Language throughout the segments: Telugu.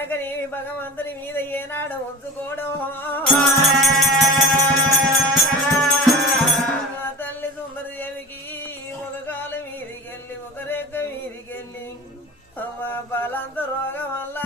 కనుక నీ భగవంతుని మీద ఏనాడు ఉంచుకోవడం మా తల్లి సుందరదేవికి ఒక కాలు మీదికెళ్ళి ఒక రేఖ మీదికెళ్ళి అమ్మ బలంత రోగం వల్ల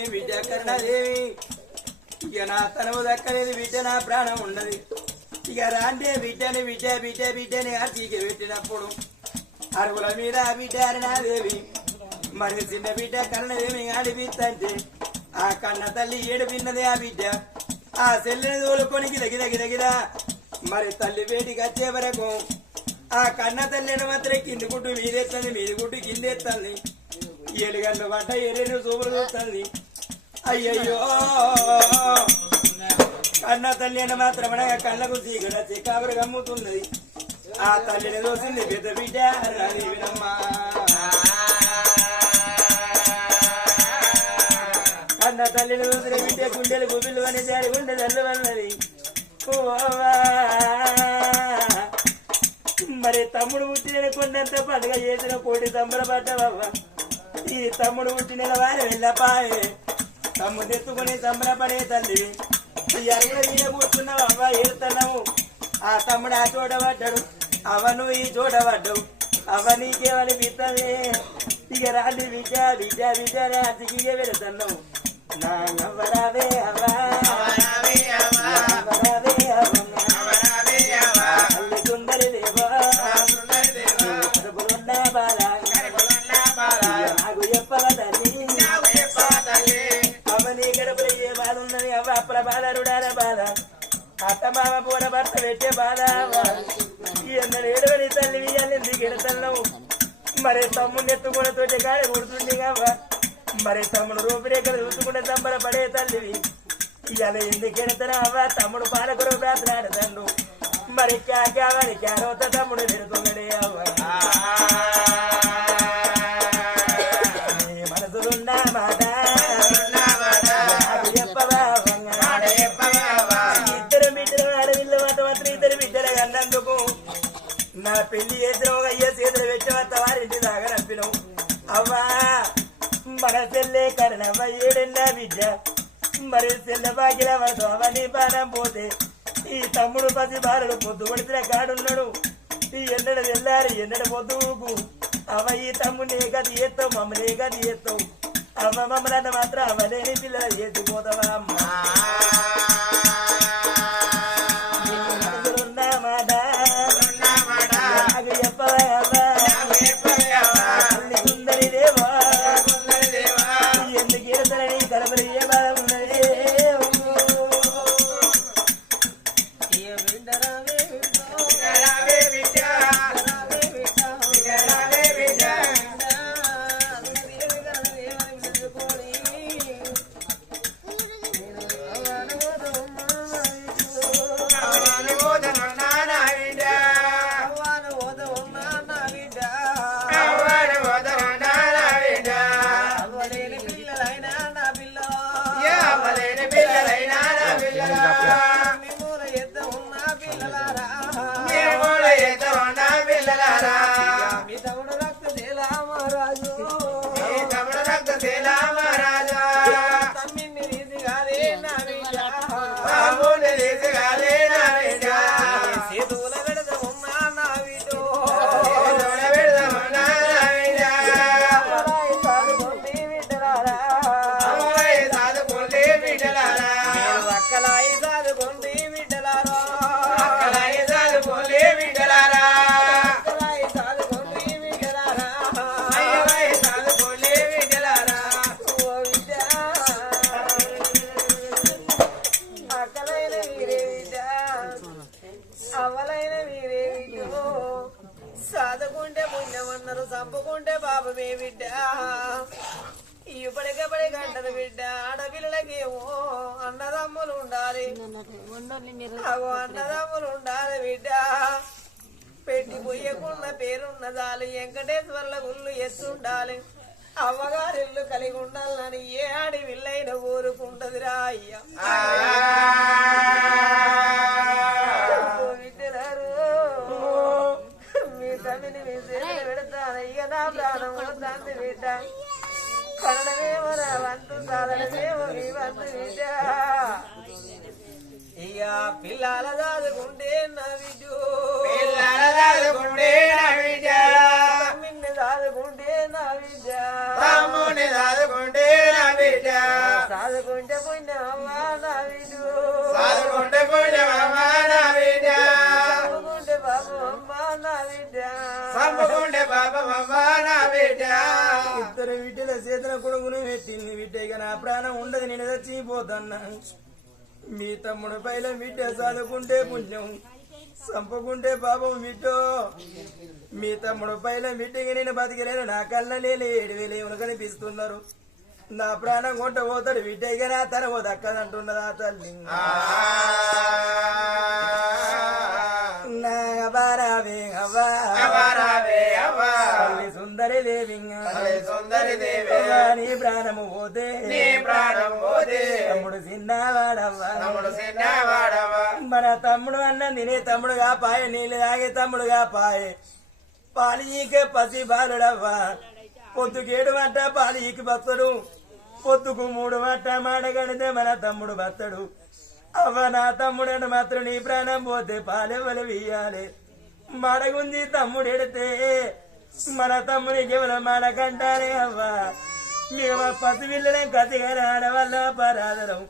దేవి బిడ్డ ఇక నా తనము దక్కలేదు బిడ్డ నా ప్రాణం ఉండదు ఇక రాంటే బిడ్డని బిడ్డ బిడ్డ బిడ్డని అతికి పెట్టినప్పుడు అరుగుల మీద బిడ్డ మరి చిన్న బిడ్డ కరుణదేవి ఆడిపిస్తంటే ఆ కన్న తల్లి ఏడుపిన్నది ఆ బిడ్డ. ఆ చెల్లెని తోలుకొని దగ్గరకి దగ్గర మరి తల్లి వేటికి వచ్చే వరకు ఆ కన్న తల్లి మాత్రం కింది గుడ్డు మీదెత్తంది మీది గుడ్డు కిందెత్తంది. ఏడుగంటలు పడ్డ ఎర్రెరు చూపులు చూస్తుంది అయ్యయ్యో. కన్న తల్లి అని మాత్రం కళ్ళకు చీకట చికాబరు గమ్ముతున్నది ఆ తల్లిని చూసింది పెద్ద బిడ్డ. రాని కన్న తల్లిని చూసిన బిడ్డ గుండెలు గుబిలు అని జారి గుండె తల్లి వన్నది మరి తమ్ముడు పుట్టిన కొండంత పండుగ చేసిన కోటి బాబా ఈ తమ్ముడు పుట్టిన వారి వెళ్ళపాయే తమ్ముడు ఎత్తుకుని సంబరపడే తల్లి. ఈ అరుగుల మీద కూర్చున్నావు అవ్వ ఏడుతున్నావు ఆ తమ్ముడు ఆ చూడబడ్డాడు అవను ఈ చోట పడ్డావు. నీకేమని నీకేమనిపిస్తుంది ఇక రాలి విద్య విద్య విద్య రాజకీయ పెడుతున్నావు. నా అవ్వరావే అవ భర్త పెట్టే బాధ ఎన్నడు ఏడవని తల్లి ఇయ్యాలి ఎందుకు ఎడతన్నావు మరి తమ్ముడిని ఎత్తుకున్న తోటి గాడి కొడుతుంది అవ్వ మరి తమ్ముడు రూపురేఖలు చూసుకుంటే సంబర పడే తల్లివి. ఇవాళ ఎందుకు ఎడతాను తమ్ముడు పాలకుడు ప్రార్థనాడుతాడు మరి క్యా క్యా కాకావని క్యారోత తమ్ముడు పెడుతున్నాడు మరి చెల్ల అవన్నీ బాణం పోతే ఈ తమ్ముడు పసి బాలుడు పొద్దు పడితే కాడున్నాడు. ఈ ఎన్నడ వెళ్ళారు ఎన్నడ పొద్దుకు. అవ ఈ తమ్ముడే గది ఎత్తావు మమ్మలే గది ఎత్తావు. అవ మమ్మల్ని మాత్రం అవలేని పిల్లలు చేసిపోతావా అమ్మా? చాలు వెంకటేశ్వర్ల గుళ్ళు ఎత్తుండాలి అమ్మగారిల్లు కలిగి ఉండాలని ఏ ఆడి విల్లైన కోరుకుంటదిరా అయ్యా. మీ తమ్మిని మీ చేతులు పెడతాను. ఇక నా ప్రాణం వద్దంది బిడ్డ కరణమేమో నా వంతు సాధనమేమో మీ వంతు బిడ్డ ఇక పిల్లల దాదుకుంటే నా బిడ్డు తమ్మిని దాదుకుంటే నా బిడ్డ సాదుకుంటే పుణ్యమ్మ నా బిడ్డు సాదుకుంటే బాబు అమ్మ నా బిడ్డ ఇద్దరు బిడ్డల చేతుల కొడుకుని పెట్టింది. బిడ్డ ఇక నా ప్రాణం ఉండదు నేను చచ్చిపోతున్నా మీ తమ్ముడు పైన బిడ్డ చదువుకుంటే పుణ్యం చంపుకుంటే పాపం బిడ్డో మీ తమ్ముడు పైన బిడ్డకి నేను బతికలేను నా కళ్ళ ఏడు వేలు ఏమని కనిపిస్తున్నారు. నా ప్రాణం కొంట పోతాడు బిడ్డ ఇక నా తన ఓ దక్కదంటున్నదా తల్లి. నా తల్లి సుందరి దేవింగా. సుందరి నీ ప్రాణము పోతే. నీ ప్రాణం పోతే. తమ్ముడు చిన్నవాడవ్వా తమ్ముడు మన తమ్ముడు అన్న నేనే తమ్ముడుగా పాయ నీళ్ళు తాగే తమ్ముడుగా పాయే. పాలు ఈకే పసి బాలుడవ్వా. పొద్దుకేడు మట్ట పాలు ఈకి బత్తడు పొద్దుకు మూడు మట్ట మాడగడితే మన తమ్ముడు బత్తడు అవ్వ నా తమ్ముడని మాత్రం నీ ప్రాణం పోతే పాలెవలు వెయ్యాలి. మడగుంజి తమ్ముడు ఎడితే మన తమ్ముని కేవలం మనకంటారే అవ్వా. మేము పసిపిల్లలే కసిగా ఆడవల్ల పరాదరం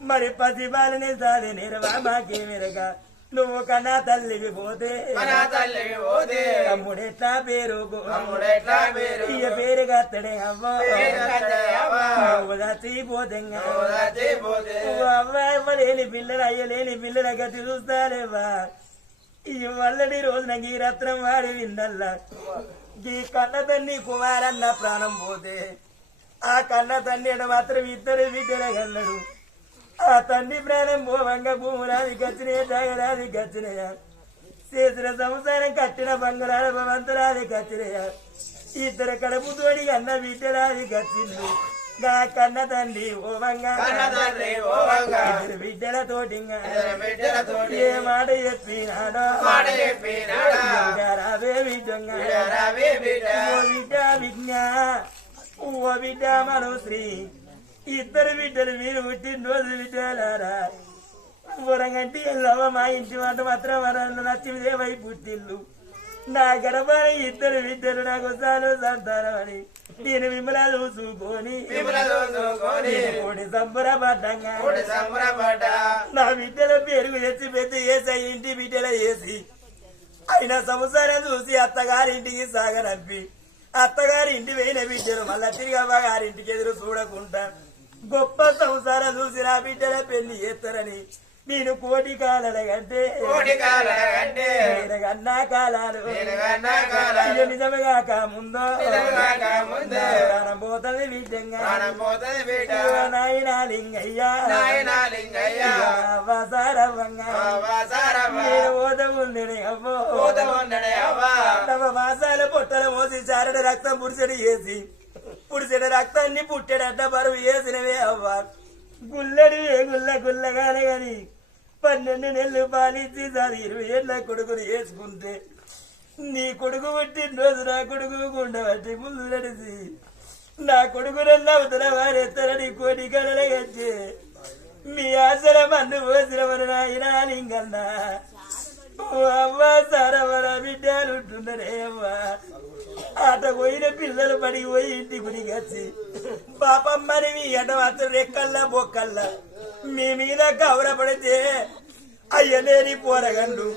మరి పసి బాలని సాది నిరవా మాకేమిరక నువ్వు కన్నా తల్లికి పోతే మన తల్లికి పోతే తమ్ముడెట్లా పేరు తమ్ముడెట్లా పేరు ఇయ పేరు కత్తడే అవ్వ. పేరు కత్తడే అవ్వ. లేని పిల్లలు అయ్యలేని పిల్లల గతి చూస్తాలేవా ఈ వల్లడి రోజున గీ రత్నం వాడి విందల్లా. గీ కన్న తన్ని కుమారన్న ప్రాణం పోతే ఆ కన్న తన్ని మాత్రం ఇద్దరు బిడ్డల కన్నాడు. ఆ తన్ని ప్రాణం పోవంగా భూములాది గచ్చిన జగరాది గచ్చినయ చేసిన సంసారం కట్టిన బంగారాల భవంతురాది గచ్చినయ ఇద్దరు కడుపు తోడి అన్న బిడ్డలాది గచ్చిండు. గా కన్న తండ్రి ఓవంగా. ఇద్దరు బిడ్డలతోటి ఏ మాట చెప్పినాడో. మాట? రావే బిడ్డంగా బిడ్డ విజ్ఞా. ఓ బిడ్డ మనోశ్రీ. ఇద్దరు బిడ్డలు మీరు పుట్టినరోజు బిడ్డలారా. వరంగంటి ఎల్లవ మా ఇంటి వంట మాత్రం వరంలో లక్ష్మీదేవై పుట్టిల్లు. నా గర్భాన ఇద్దరు బిడ్డలు నాకు సాలు సంతానం అని నేను మిమ్మల్ని చూసుకొని విమల చూసుకొని కోడి సంబరపడ్డంగా నా బిడ్డల పెరుగు తెచ్చి పెద్ద వేసి ఇంటి బిడ్డల వేసి ఆయన సంసారం చూసి అత్తగారింటికి సాగరంపి. అత్తగారి ఇంటి పోయిన బిడ్డలు మళ్ళా తిరిగి అమ్మగారింటికి ఎదురు చూడకుండా గొప్ప సంసారం చూసి నా బిడ్డల పెళ్ళి చేస్తారని నేను కోటి కాలల కంటే కోటి కాలాల కంటే కన్నా కాలాలు. వెలుగన్నా కాలాలు. ఇక నిజముగాక ముందో నిజముగాక ముందో ప్రాణం పోతుంది బిడ్డంగా నాయన లింగయ్యా. మాసాల పొట్టల మోసి చారడ రక్తం పుడిసెడు వేసి పుడిసెడు రక్తాన్ని పుట్టెడడ్డ బరువు వేసినవే అవ్వ. గుల్లడి గుల్ల గుల్లగానే గాని పన్నెండు నెలలు పాలించి దాని ఇరవై ఏళ్ళ కొడుకుని వేసుకుంటే నీ కొడుకు పుట్టినరోజు నా కొడుకు గుండబట్టి ముందు నడిచి నా కొడుకు నన్ను అవతల వారెత్తరని కోటి కలల మీ ఆశల మన్ను పోసిన మన నాయన లింగన్నా. అవ్వ సారవర బిడ్డలు ఉంటున్నారే అవ్వ. ఆట పోయిన పిల్లలు పడిపోయి ఇంటి గుడికి వచ్చి పాపమ్మని మీ అట మాత్రం రెక్కల్లా బొక్కల్లా. మీ మీద కవరపడితే అయ్యలేని పోరగండు.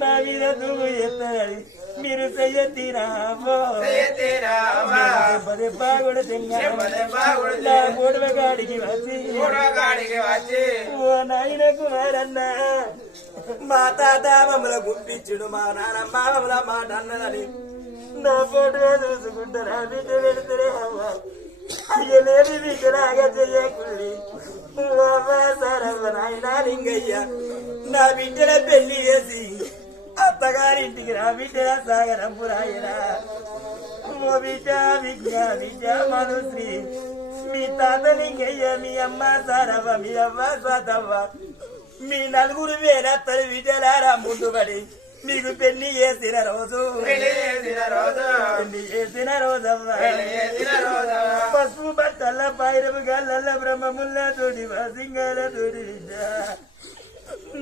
నా మీద దూగు ఎత్తని మీరు చెయ్యతీరా అమ్మో తీరా అవ్వ దెబ్బ కూడా దెబ్బ కొడితే నా గొడవ కాడికి వచ్చి. ఓ నాయన కుమారన్న మా తాత మమ్మల గుప్పించుడు మా నాన్నమ్మ మమ్మల మాట అన్నదని నా ఫోటో చూసుకుంటారా. బిడ్డ పెడితే అవ్వ. అయ్యలేని బిడ్డలాగా చెయ్యకుండి సరవ నాయన లింగయ్య నా బిడ్డల పెళ్ళి చేసి అత్తగారింటికి నా బిడ్డల సాగరంపు రాయరా ఓ బిడ్డ విజ్ఞ బిడ్డ మనుశ్రీ మీ తాత లింగయ్య మీ అమ్మ సారవ్వ మీ అవ్వ స్వాతవ్వ మీ నలుగురు వేరత్తలు విజయలారా ముందుబడి మీకు పెళ్ళి చేసిన రోజు. పెళ్ళి చేసిన రోజవ్వ పసుపు బట్టల పైరపు గల్ల బ్రహ్మముల్ల తోడి సింగాల తోడి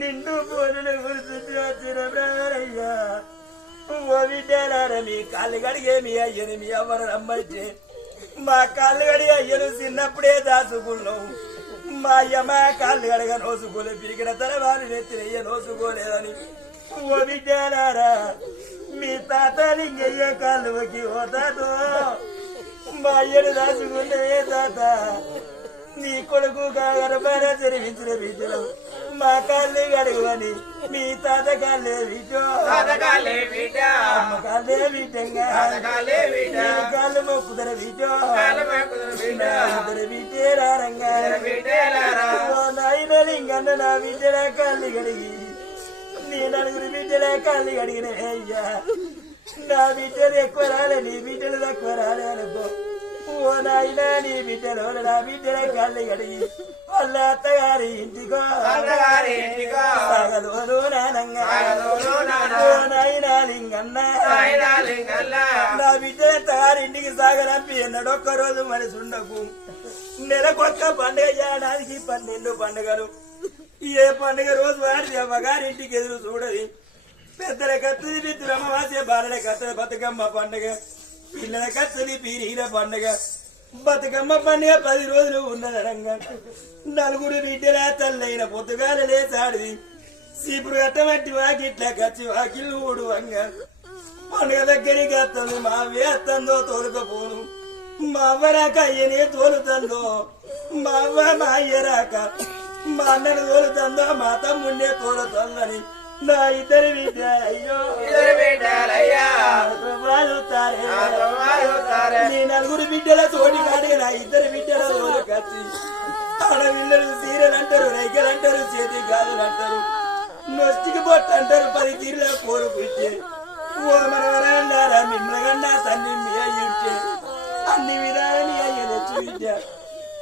నిండు. పూలను గుర్తు వచ్చిన బ్రహ్మరయ్యా ఓ మీ కాళ్ళు గడిగే మీ అయ్యని మీ అవ్వను రమ్మంటే. మా కాళ్ళు గడిగే అయ్యను చిన్నప్పుడే దాచుకున్నావు మా అయ్య మా కాళ్ళు గడగ నోసుకోలే పీకిన తల వారి నెత్తినయ్య నోసుకోలేదని ఓ విద్యాలారా మీ తాత లింగయ్య ఓ తాతో మా అయ్యను దాచుకుంటే తాత? నీ కొడుకు గర్భాన జరిపించిన బిడ్డలు. మా కాళ్ళే గడుగుని మీ తాత కాళ్ళే బిడ్డో. బతకాలే బిడ్డ. కాళ్ళే బిడ్డంగా. బిడ్డ. కాళ్ళు మొక్కుదర బిడ్డో. బిడ్డ. ఇద్దరు బిడ్డే రారంగా బిడ్డలారా. ఓ నాయన లింగన్న నా బిడ్డల కాళ్ళు గడిగి. నీ నలుగురు బిడ్డల కాళ్ళు గడిగిన అయ్యా నా బిడ్డలు ఎక్కువ రాలే నీ బిడ్డలు తక్కువ రాలే అనుకో ఓ నాయన నీ బిడ్డలు నా బిడ్డల కాళ్ళు గడిగి వాళ్ళ అత్తగారి ఇంటికో. సాగదోలు నాన్న. ఓ నాయన లింగన్న. నా బిడ్డల అత్తగారి ఇంటికి సాగరంపి ఎన్నడొక్క రోజు మనసు ఉండకు నెలకొక్క పండుగ చేయడానికి పన్నెండు పండుగలు. ఏ పండుగ రోజు వాడి అమ్మగారింటికి ఎదురు చూడది. పెద్దల కత్తది మిత్రులు అమావాస్య బాలల కత్తది బతుకమ్మ పండుగ. పిల్లల కత్తది పీరీల పండుగ. బతుకమ్మ పండుగ పది రోజులు ఉన్నదనంగా నలుగురు బిడ్డల తల్లైన పొద్దుగాల లేచాడిది. సీపురు కట్టమట్టి వాకిట్ల కచ్చి వాకిళ్ళు ఊడువంగా. పండుగ దగ్గరికి వస్తుంది మా అవ్వే వస్తుందో తోలుకపోను. మా అవ్వ రాక అయ్యనే తోలుతుందో. మా అవ్వ మా అయ్య రాక మా అన్నను తోలుతుందో మా తమ్ముండే తోలుతుందని. నా ఇద్దరి బిడ్డ అయ్యో ఇద్దరు బిడ్డలయ్యా. వాలుతారే. వాలుతారే. నీ నలుగురు బిడ్డల తోటి కాడే నా ఇద్దరు బిడ్డల తోలు కచ్చి ఆడపిల్లలు సీరలు అంటారు రైకలు అంటారు చేతి గాజులు అంటారు నొష్టికి బొట్టు అంటారు పది తీరుల కోరు పుట్టే. ఓ మనవరాండారా మిమ్మల్ని తండ్రి మీ అయ్యుంటే. అన్ని విధాలని అయ్య తెచ్చు విద్య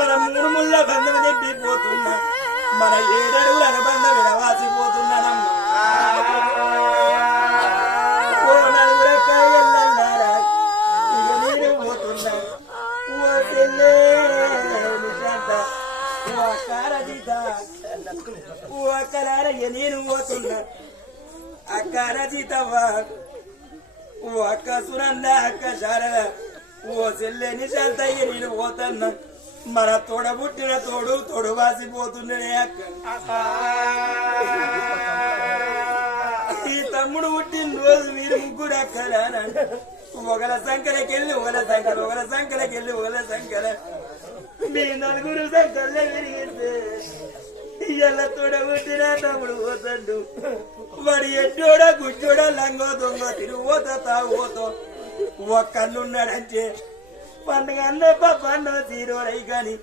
మన మూడు ముళ్ళ బంధం తెప్పిపోతున్నా మన ఏడడుగుల అనుబంధం విడవాసిపోతున్నానమ్మా ఓ నలుగురకాయల్లారా ఇక నేను పోతున్నా ఓ చెల్లే నిశాంత ఓ కారజిత ఓ అక్కలార నేను పోతున్నా అక్క రజితవ్వ ఓ అక్క సునంద అక్క శారద ఓ చెల్లె నిశాంత ఇక నేను పోతున్నా. మన తోడబుట్టిన తోడు తోడు వాసిపోతుండే అక్క. ఈ తమ్ముడు పుట్టిన రోజు మీరు ముగ్గురు అక్కలానా ఒకల సంకలకెళ్ళి ఒకల సంకల ఒకల సంకలకెళ్ళి ఒకల సంఖ్యల మీ నలుగురు సంఖ్యలే విరిగితే ఇయ్యాల తమ్ముడు పోతాడు. వాడు ఎట్టోడా గుడ్డోడా లంగో దొంగ తిరుగోతో తాగోతో ఒక్కన్నున్నాడంటే పండుగ పండుగ తీరోడై గాని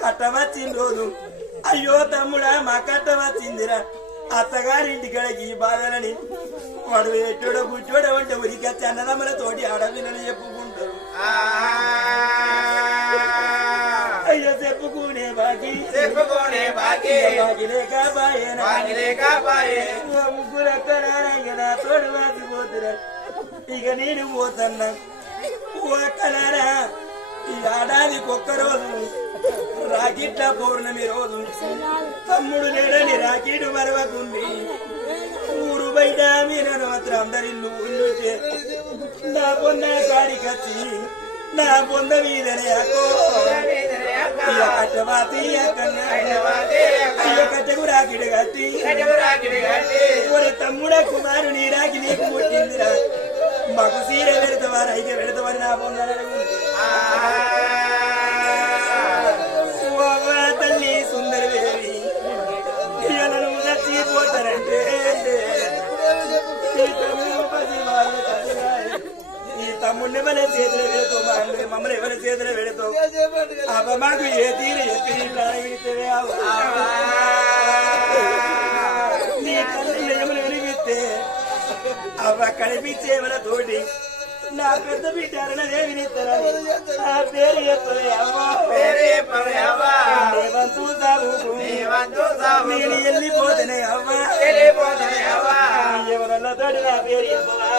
కట్ట వచ్చిన రోజు అయ్యో తమ్ముడా మా కట్ట వచ్చిందిరా అత్తగారింటి కడకి ఈ బాధలని వాడు ఎట్టోడో గుడ్డోడో అంటే ఉరికి అన్నదమ్మల తోటి ఆడపిల్లలు చెప్పుకుంటారు అయ్యో చెప్పుకునే బాకి చెప్పుకోనే బాకీ బాకి లేక బాయేనా బాకీ లేకపాయే ఓ ముగ్గురు అక్కలారా నా తోడు వాసిపోతురా ఇక నేను పోతున్నా ఓ అక్కలారా ఈ ఏడాదికి ఒక్క రోజు రాకిట్ల పౌర్ణమి రోజు. తమ్ముడు లేడని రాకీడు మరవకుండి ఊరు బయట మీరు మాత్రం అందరిల్లు నా పొన్న కాడికచ్చి నా పొంద మీదనే అక్కో. కట్టవాతి అయ్య కట్టకు రాకిడు కట్టి. ఒరే తమ్ముడా కుమారుని రాకి నీకు పుట్టిందిరా మాకు సీర పెడతావా రైక పెడతావని నా తల్లి సుందరదేవి ఇయ్యలను చచ్చిపోతారంటే ఈ తమ్ముడిని మన చేతులు పెడతావు మా అన్నని మమ్మల్ని ఎవరి చేతులు పెడతావు? అవ్వ మాకు ఏ తీరు ఎత్తి నీ తల్లి ఏమని వెలిగితే అవ్వ కనిపించే మన తోటి. నా పెద్ద బిడ్డారన దేవినిస్తారా నా పేరు చెప్పలే అవ్వ. దేవంతు సాగు నేను వెళ్ళిపోతేనే అవ్వ. ఎవరన్నా తోటి నా పేరు చెప్పవా